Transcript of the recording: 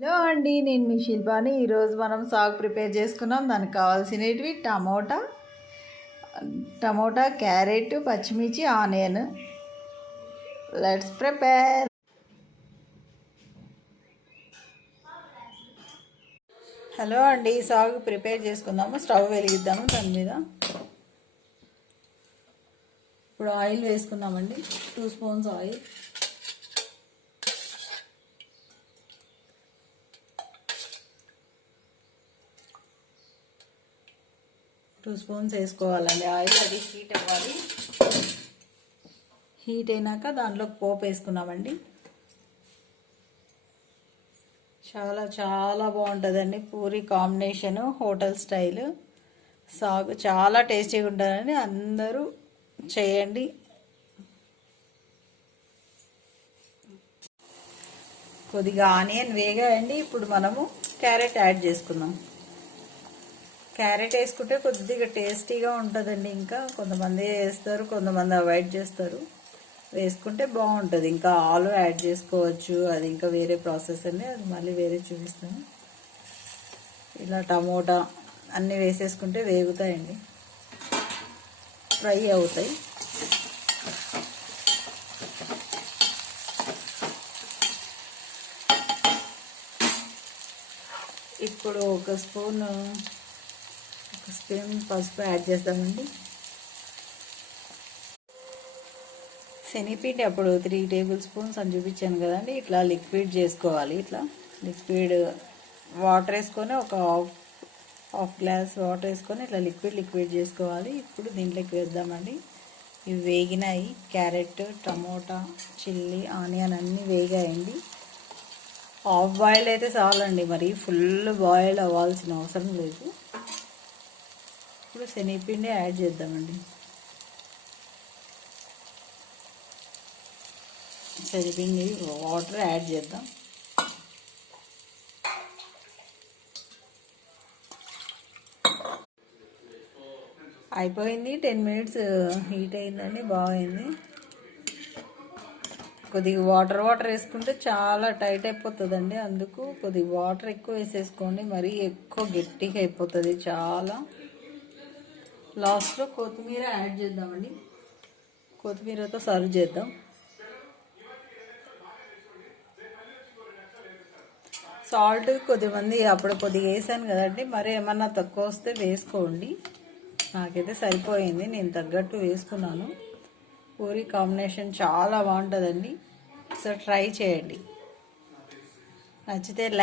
Hello అండి, నేను మీ శిల్పాని. ఈరోజు మనం సాగు ప్రిపేర్ చేసుకున్నాం. దానికి కావాల్సినవి టమోటా, క్యారెట్, పచ్చిమిర్చి, ఆనియన్. Let's prepare. హలో అండి, సాగు ప్రిపేర్ చేసుకుందాము. స్టవ్ వెలిగిద్దాము. దాని మీద ఇప్పుడు ఆయిల్ వేసుకుందామండి. 2 స్పూన్స్ ఆయిల్. టూ స్పూన్స్ వేసుకోవాలండి ఆయిల్. అది హీట్ అవ్వాలి. హీట్ అయినాక దాంట్లో పోపు వేసుకున్నామండి. చాలా చాలా బాగుంటుందండి. పూరి కాంబినేషన్, హోటల్ స్టైల్ సాగు చాలా టేస్టీగా ఉంటుందండి. అందరూ చేయండి. కొద్దిగా ఆనియన్ వేగాయండి. ఇప్పుడు మనము క్యారెట్ యాడ్ చేసుకుందాం. క్యారెట్ వేసుకుంటే కొద్దిగా టేస్టీగా ఉంటుందండి. ఇంకా కొంతమంది వేస్తారు, కొంతమంది అవాయిడ్ చేస్తారు. వేసుకుంటే బాగుంటుంది. ఇంకా ఆలు యాడ్ చేసుకోవచ్చు. అది ఇంకా వేరే ప్రాసెస్ అండి, అది మళ్ళీ వేరే చూపిస్తాను. ఇలా టమోటా అన్నీ వేసేసుకుంటే వేగుతాయండి, ఫ్రై అవుతాయి. ఇప్పుడు ఒక స్పూన్ పసుపు యాడ్ చేద్దామండి. శనగపిండి అప్పుడు 3 టేబుల్ స్పూన్స్ అని చూపించాను కదండి. ఇట్లా లిక్విడ్ చేసుకోవాలి. ఇట్లా లిక్విడ్ వాటర్ వేసుకొని ఒక హాఫ్ గ్లాస్ వాటర్ వేసుకొని ఇట్లా లిక్విడ్ చేసుకోవాలి. ఇప్పుడు దీంట్లోకి వేద్దామండి. ఇవి వేగినాయి. క్యారెట్, టమోటా, చిల్లీ, ఆనియన్ అన్నీ వేగాయండి. హాఫ్ బాయిల్డ్ అయితే చాలండి, మరి ఫుల్ బాయిల్డ్ అవ్వాల్సిన అవసరం లేదు. ఇప్పుడు శనగపిండి యాడ్ చేద్దామండి. శనగపిండి వాటర్ యాడ్ చేద్దాం. అయిపోయింది. 10 మినిట్స్ హీట్ అయిందండి, బాగైంది. కొద్దిగా వాటర్ వేసుకుంటే చాలా టైట్ అయిపోతుందండి. అందుకు కొద్దిగా వాటర్ ఎక్కువ వేసేసుకోండి, మరీ ఎక్కువ గట్టిగా అయిపోతుంది చాలా. లాస్ట్లో కొత్తిమీర యాడ్ చేద్దామండి. కొత్తిమీరతో సర్వ్ చేద్దాం. సాల్ట్ కొద్దిమంది అప్పుడు కొద్దిగా వేసాను కదండి, మరి ఏమన్నా తక్కువ వస్తే వేసుకోండి. నాకైతే సరిపోయింది, నేను తగ్గట్టు వేసుకున్నాను. పూరి కాంబినేషన్ చాలా బాగుంటుందండి. సో ట్రై చేయండి. నచ్చితే లైక్